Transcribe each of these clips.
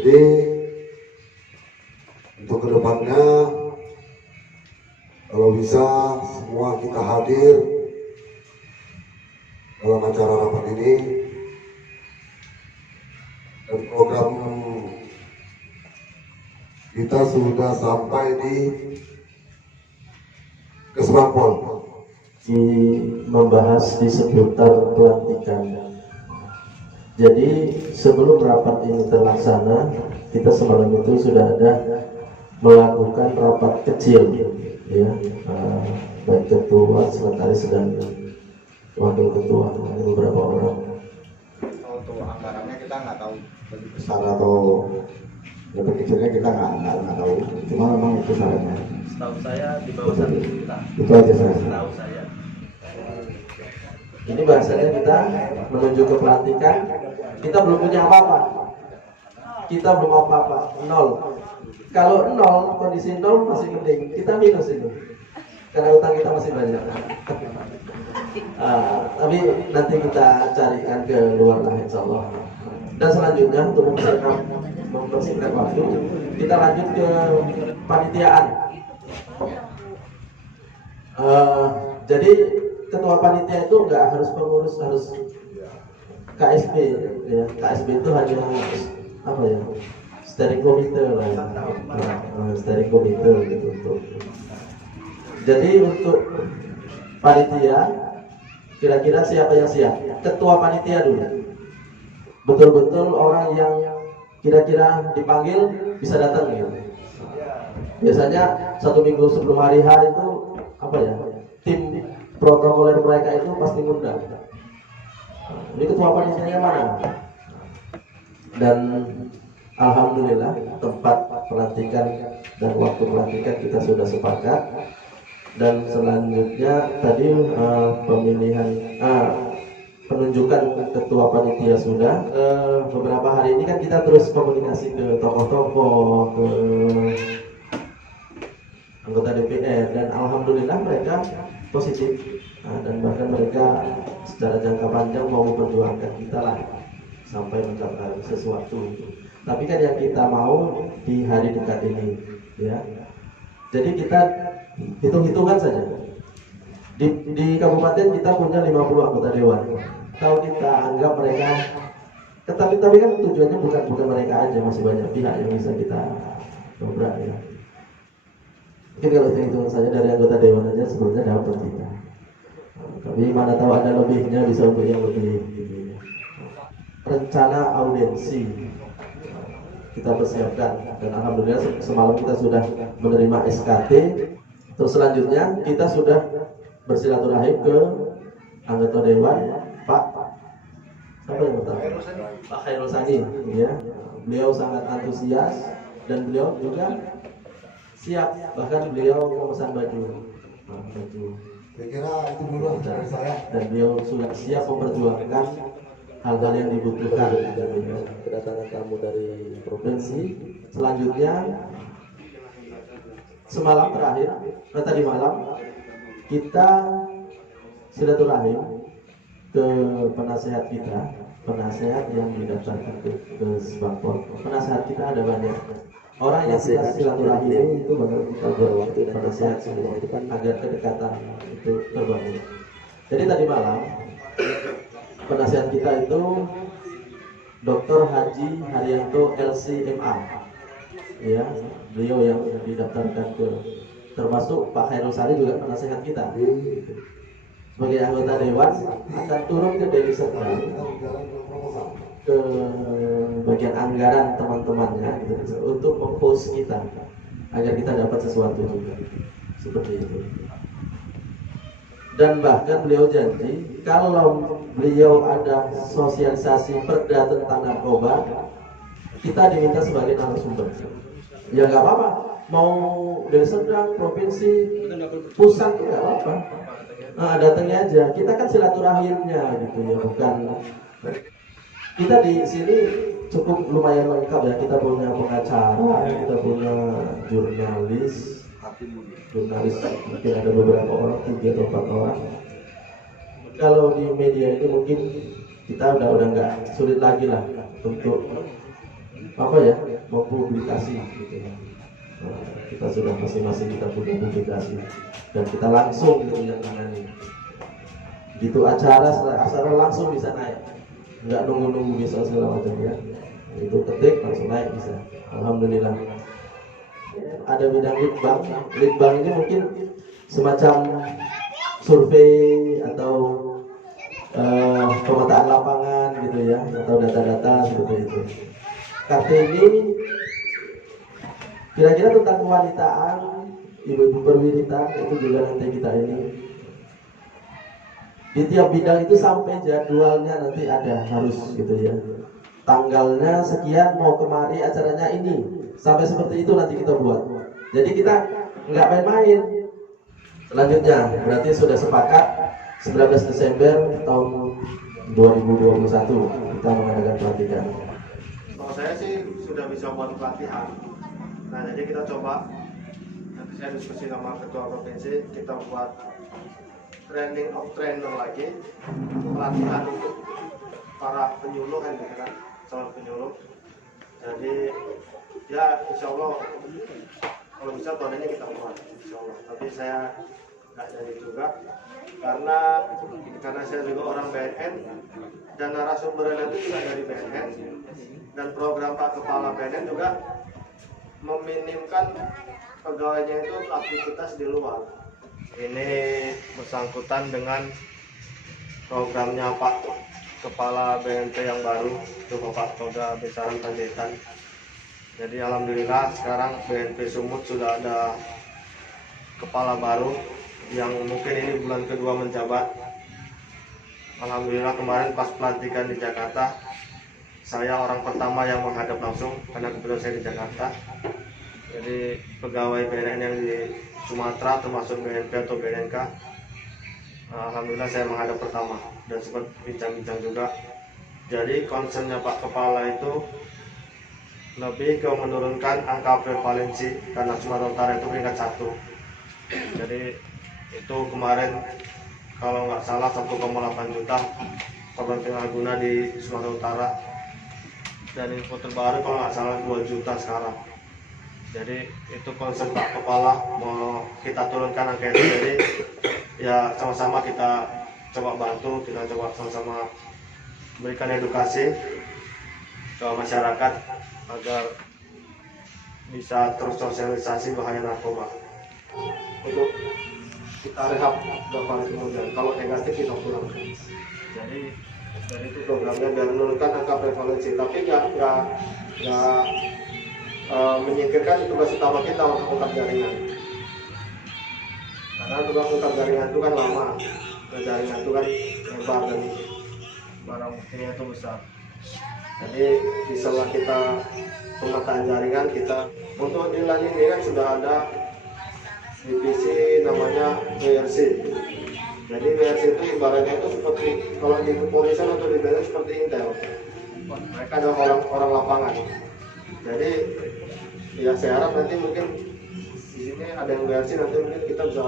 Jadi untuk kedepannya kalau bisa semua kita hadir dalam acara rapat ini, dan program kita sudah sampai di Kesbangpol. Membahas di seputar pelantikan. Jadi sebelum rapat ini terlaksana, kita semalam itu sudah ada melakukan rapat kecil, ya, baik ketua, sekretaris dan wakil ketua, ada beberapa orang. Untuk anggarannya kita nggak tahu Besar atau lebih kecilnya kita nggak tahu. Cuma memang itu sarannya. Setahu saya di bawah 1 juta. Itu aja saya. Setahu saya. Ini bahasanya kita menuju ke pelantikan, kita belum punya apa-apa. Kita belum apa-apa, nol. Kalau nol, kondisi nol masih mending. Kita minus itu, karena utang kita masih banyak. Tapi nanti kita carikan ke luar lah, insya Allah. Dan selanjutnya untuk mempersingkat waktu, kita lanjut ke panitiaan. Jadi ketua panitia itu nggak harus pengurus, harus KSB, ya. KSB itu hanya apa ya, steering committee lah, ya. Steering committee gitu. Jadi untuk panitia, kira-kira siapa yang siap? Ketua panitia dulu, betul-betul orang yang kira-kira dipanggil bisa datang ya. Biasanya 1 minggu sebelum hari H itu apa ya, tim protokoler mereka itu pasti ngundang. Ini ketua panitianya mana? Dan alhamdulillah tempat pelantikan dan waktu pelantikan kita sudah sepakat. Dan selanjutnya tadi penunjukan ketua panitia sudah. Beberapa hari ini kan kita terus komunikasi ke tokoh-tokoh, ke anggota DPR, dan alhamdulillah mereka positif, dan bahkan mereka secara jangka panjang mau memperjuangkan kita lah sampai mencapai sesuatu. Tapi kan yang kita mau di hari dekat ini, ya. Jadi kita hitung-hitungan saja. Di kabupaten kita punya 50 anggota dewan. Kalau kita anggap mereka, tapi kan tujuannya bukan mereka aja, masih banyak pihak yang bisa kita dobrak, ya. Mungkin kalau hitung-hitungan saja dari anggota dewan aja sebetulnya dapat kita. Tapi mana tahu ada lebihnya, bisa untuk yang lebih. Rencana audiensi kita persiapkan, dan alhamdulillah semalam kita sudah menerima SKT. Terus selanjutnya kita sudah bersilaturahim ke anggota dewan Pak Khairul Sani, ya. Beliau sangat antusias dan beliau juga siap, bahkan beliau memesan baju. Saya kira itu dulu dari saya. Dan beliau sudah siap memperjuangkan hal-hal yang dibutuhkan. Kedatangan tamu dari provinsi. Selanjutnya semalam terakhir, tadi malam kita silaturahim ke penasehat kita, penasehat yang didaftarkan ke Kesbangpol. Penasehat kita ada banyak. Orang yang kita silaturahim itu baru kita berwaktu dan penasehat semua itu kan agar kedekatan itu terbangun. Jadi tadi malam penasehat kita itu Dr. Haji Haryanto LCMA, ya, beliau yang didaftarkan ke, termasuk Pak Khairul Sani juga penasehat kita. Sebagai anggota dewan akan turun ke Deli Serdang, ke bagian anggaran teman-temannya gitu, untuk mempost kita agar kita dapat sesuatu juga, seperti itu. Dan bahkan beliau janji kalau beliau ada sosialisasi perda tentang narkoba, kita diminta sebagai narasumber. Ya nggak apa-apa, mau dari Serdang, provinsi, pusat nggak apa-apa. Datangnya aja. Kita kan silaturahimnya gitu ya, bukan. Kita di sini cukup lumayan lengkap ya. Kita punya pengacara, kita punya jurnalis, mungkin ada beberapa orang, 3 atau 4 orang. Kalau di media ini mungkin kita udah nggak sulit lagi lah untuk apa ya, mempublikasi gitu. Kita sudah masing-masing kita punya publikasi dan kita langsung gitu yang nangani. Gitu acara langsung bisa naik, nggak nunggu bisa segala macam ya. Itu ketik langsung naik bisa. Alhamdulillah. Ada bidang litbang ini mungkin semacam survei atau pemetaan lapangan gitu ya, atau data-data seperti itu. Kartini kira-kira tentang kewanitaan, ibu-ibu perwiritan itu juga nanti kita ini di tiap bidang itu sampai jadwalnya nanti ada harus gitu ya. Tanggalnya sekian mau kemari acaranya ini, sampai seperti itu nanti kita buat. Jadi kita nggak main-main. Selanjutnya berarti sudah sepakat 19 Desember tahun 2021 kita mengadakan pelatihan. Kalau saya sih sudah bisa buat pelatihan. Nah jadi kita coba, nanti saya diskusi sama ketua provinsi, kita buat training of trainer lagi, pelatihan untuk para penyuluh kan gitu kan, calon penyuluh. Jadi ya insya Allah kalau bisa tahun ini kita buat, insya Allah. Tapi saya nggak jadi juga karena saya juga orang BNN dan narasumbernya itu juga dari BNN dan program Pak Kepala BNN juga meminimkan pegawainya itu aktivitas di luar. Ini bersangkutan dengan programnya Pak Kepala BNP yang baru, itu Bapak Toga Besaran Panjaitan. Jadi alhamdulillah sekarang BNP Sumut sudah ada kepala baru yang mungkin ini bulan kedua menjabat. Alhamdulillah kemarin pas pelantikan di Jakarta, saya orang pertama yang menghadap langsung karena kebetulan saya di Jakarta. Jadi pegawai BNN yang di Sumatera termasuk BNP atau BNK, alhamdulillah saya menghadap pertama dan sempat bincang-bincang juga. Jadi concernnya Pak Kepala itu lebih ke menurunkan angka prevalensi karena Sumatera Utara itu peringkat 1. Jadi itu kemarin kalau nggak salah 1,8 juta korban pengguna di Sumatera Utara, dan info terbaru kalau nggak salah 2 juta sekarang. Jadi itu konsep Pak Kepala mau kita turunkan angka itu. Jadi ya sama-sama kita coba bantu, kita coba sama-sama berikan edukasi ke masyarakat agar bisa terus sosialisasi bahaya narkoba. Untuk kita rehab beberapa hari kemudian, kalau negatif kita pulang. Jadi dari itu programnya biar menurunkan angka prevalensi, tapi nggak menyingkirkan tugas utama kita untuk ungkap jaringan. Karena tugas ungkap jaringan itu kan lama, dan jaringan itu kan lebar dan barang buktinya itu besar. Jadi di sela kita pemetaan jaringan, kita untuk di LAN ini kan sudah ada divisi namanya WRC. Jadi WRC itu ibaratnya itu seperti kalau di kepolisian atau di BNN seperti Intel. Mereka adalah orang lapangan. Jadi ya saya harap nanti mungkin di sini ada yang WRC, nanti mungkin kita bisa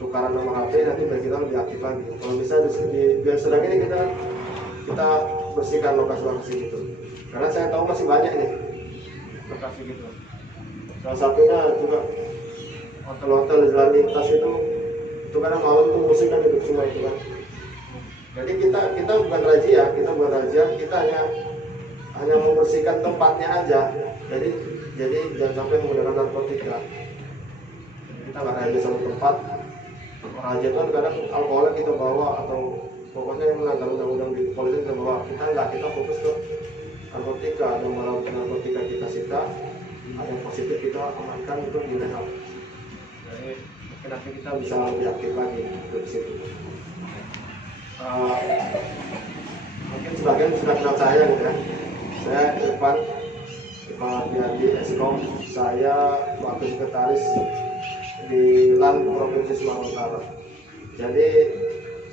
tukaran nomor HP, nanti biar kita lebih aktif lagi. Kalau bisa di biar sedang ini kita bersihkan lokasi-lokasi gitu. Karena saya tahu masih banyak nih lokasi gitu. Salah satunya juga hotel-hotel di jalan lintas itu kadang malam tuh musik kan hidup semua itu kan. Jadi kita bukan razia, kita hanya membersihkan tempatnya aja. Jadi jangan sampai menggunakan narkotika. Kita nggak razia satu tempat. Razia itu kan kadang alkohol kita bawa atau pokoknya yang melanggar undang-undang di polisi kita bawa. Kita fokus ke narkotika, ada malah narkotika kita sita, ada yang positif kita amankan untuk direhab. Jadi mungkin nanti kita bisa lebih aktif lagi di situ. Mungkin sebagian sudah kenal saya gitu kan. Saya Irfan di Eskom, saya wakil sekretaris di LAN Provinsi Sumatera Utara. Jadi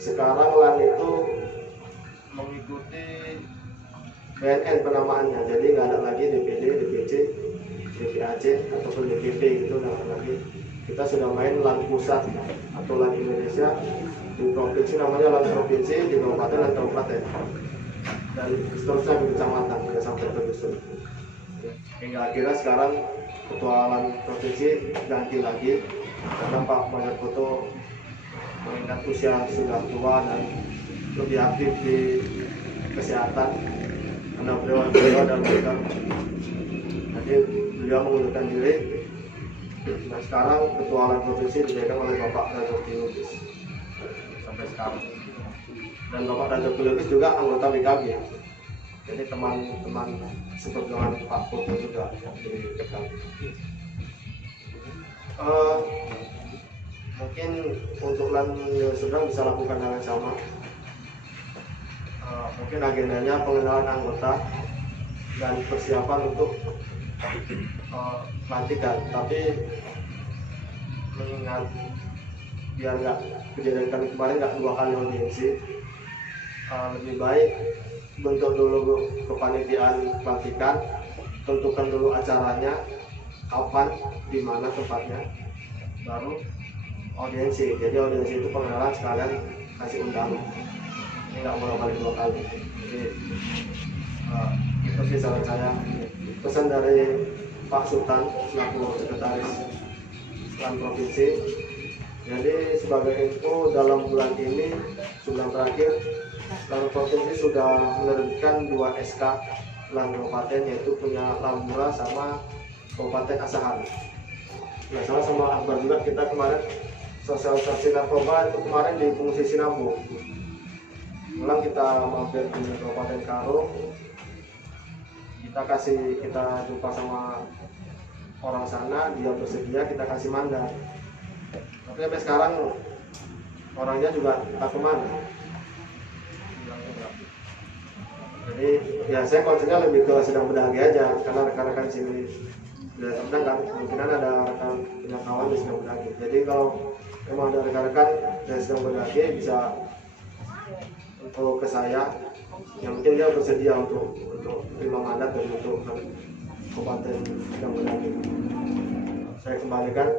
sekarang LAN itu mengikuti BNN penamaannya, jadi nggak ada lagi DPD, DPC, DPAC ataupun DPP gitu, nggak ada lagi. Kita sudah main LAN pusat atau LAN Indonesia, di provinsi namanya LAN provinsi, di kabupaten LAN kabupaten, dan seterusnya di kecamatan sampai ke dusun. hingga akhirnya sekarang ketuaan provinsi ganti lagi karena Pak Banyak Foto mengingat usia sudah tua dan lebih aktif di kesehatan karena beliau adalah dokter. Jadi beliau mengundurkan diri. Nah sekarang ketuaan provinsi dipegang oleh Bapak Rajab Lubis sampai sekarang. Dan Bapak Rajab Lubis juga anggota BKB. Jadi teman-teman seperjuangan Pak Foto juga di BKB. Mungkin untuk LAN sedang bisa lakukan hal yang sama. Mungkin agendanya pengenalan anggota dan persiapan untuk pelantikan. Tapi mengingat biar nggak kejadian kali kemarin nggak 2 kali audiensi, lebih baik bentuk dulu kepanitiaan pelantikan, tentukan dulu acaranya, kapan, di mana tempatnya, baru audiensi. Jadi audiensi itu pengenalan sekalian kasih undangan. Ini nggak boleh balik 2 kali. Jadi itu sih saran saya. Pesan dari Pak Sultan selaku sekretaris LAN provinsi. Jadi sebagai info dalam bulan ini sudah terakhir LAN provinsi sudah menerbitkan 2 SK LAN kabupaten, yaitu punya Lambura sama Kabupaten Asahan. Nah sama Akbar juga kita kemarin sosialisasi narkoba itu kemarin di fungsi Sinabung. Ulang kita mampir di Kabupaten Karo, kita jumpa sama orang sana, dia bersedia, kita kasih mandat. Tapi sampai sekarang orangnya juga tak kemana. Jadi ya saya konsepnya lebih ke sedang berdahagia aja, karena rekan-rekan sini sudah sedang kan, kemungkinan ada rekan punya kawan yang sedang berdahagia. Jadi kalau memang ada rekan-rekan yang sedang berdahagia bisa untuk ke saya, yang mungkin dia bersedia untuk terima mandat dan untuk kabupaten yang berdahagia. Saya kembalikan.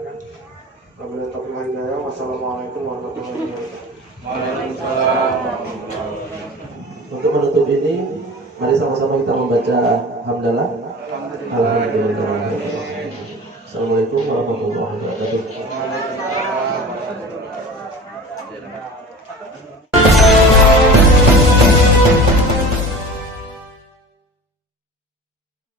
Wabillahi taufiq wal hidayah. Wassalamualaikum warahmatullahi wabarakatuh. Waalaikumsalam. Untuk menutup ini, mari sama-sama kita membaca hamdalah. Alhamdulillah. Assalamualaikum warahmatullahi wabarakatuh.